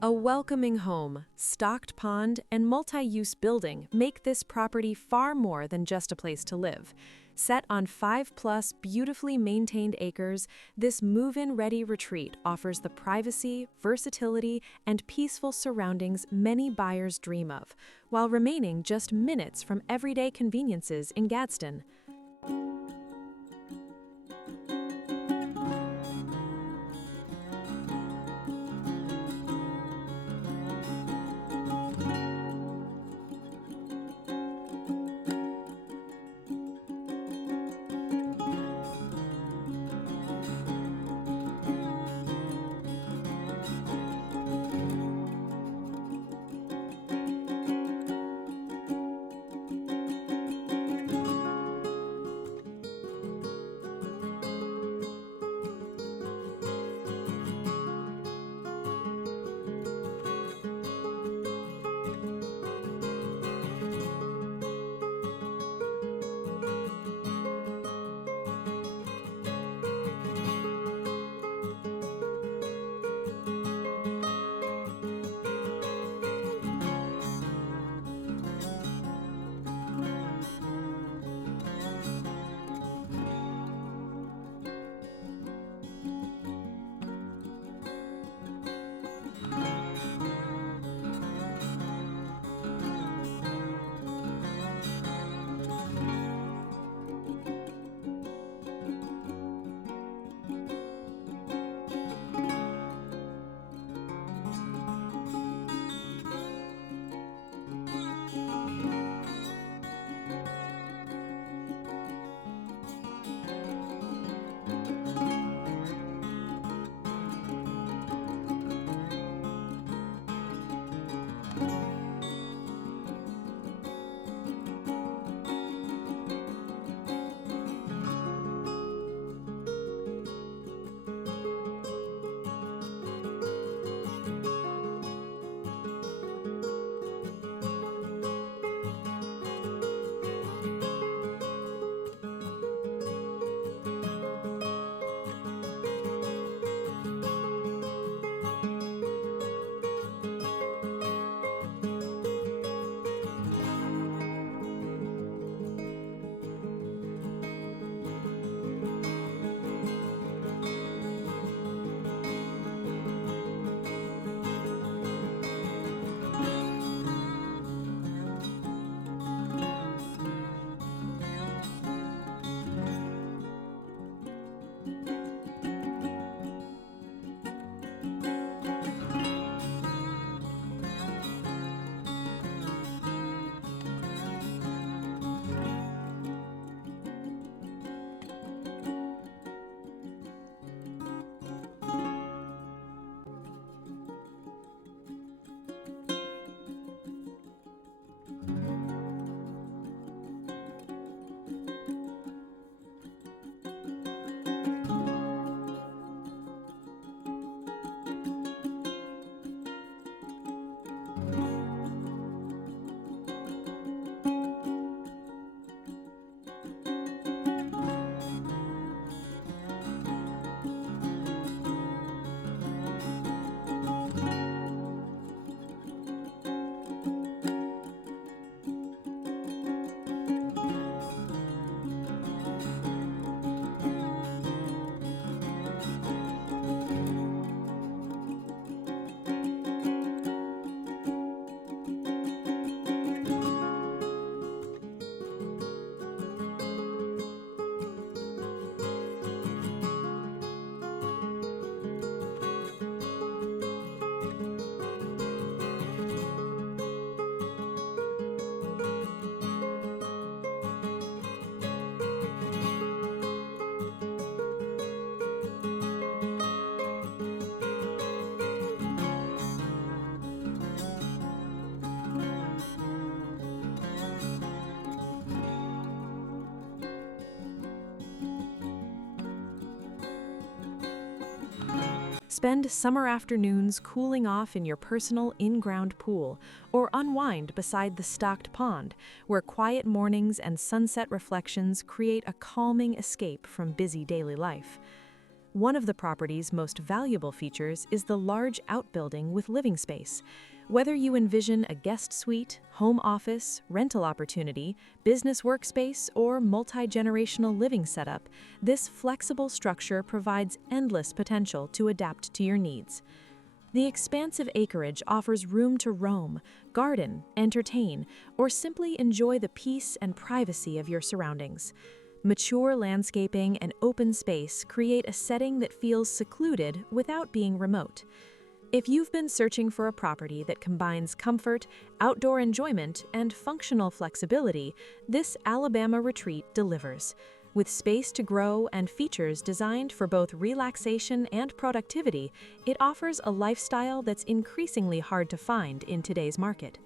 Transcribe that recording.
A welcoming home, stocked pond, and multi-use building make this property far more than just a place to live. Set on 5+ beautifully maintained acres, this move-in-ready retreat offers the privacy, versatility, and peaceful surroundings many buyers dream of, while remaining just minutes from everyday conveniences in Gadsden. Spend summer afternoons cooling off in your personal in-ground pool, or unwind beside the stocked pond, where quiet mornings and sunset reflections create a calming escape from busy daily life. One of the property's most valuable features is the large outbuilding with living space. Whether you envision a guest suite, home office, rental opportunity, business workspace, or multi-generational living setup, this flexible structure provides endless potential to adapt to your needs. The expansive acreage offers room to roam, garden, entertain, or simply enjoy the peace and privacy of your surroundings. Mature landscaping and open space create a setting that feels secluded without being remote. If you've been searching for a property that combines comfort, outdoor enjoyment, and functional flexibility, this Alabama retreat delivers. With space to grow and features designed for both relaxation and productivity, it offers a lifestyle that's increasingly hard to find in today's market.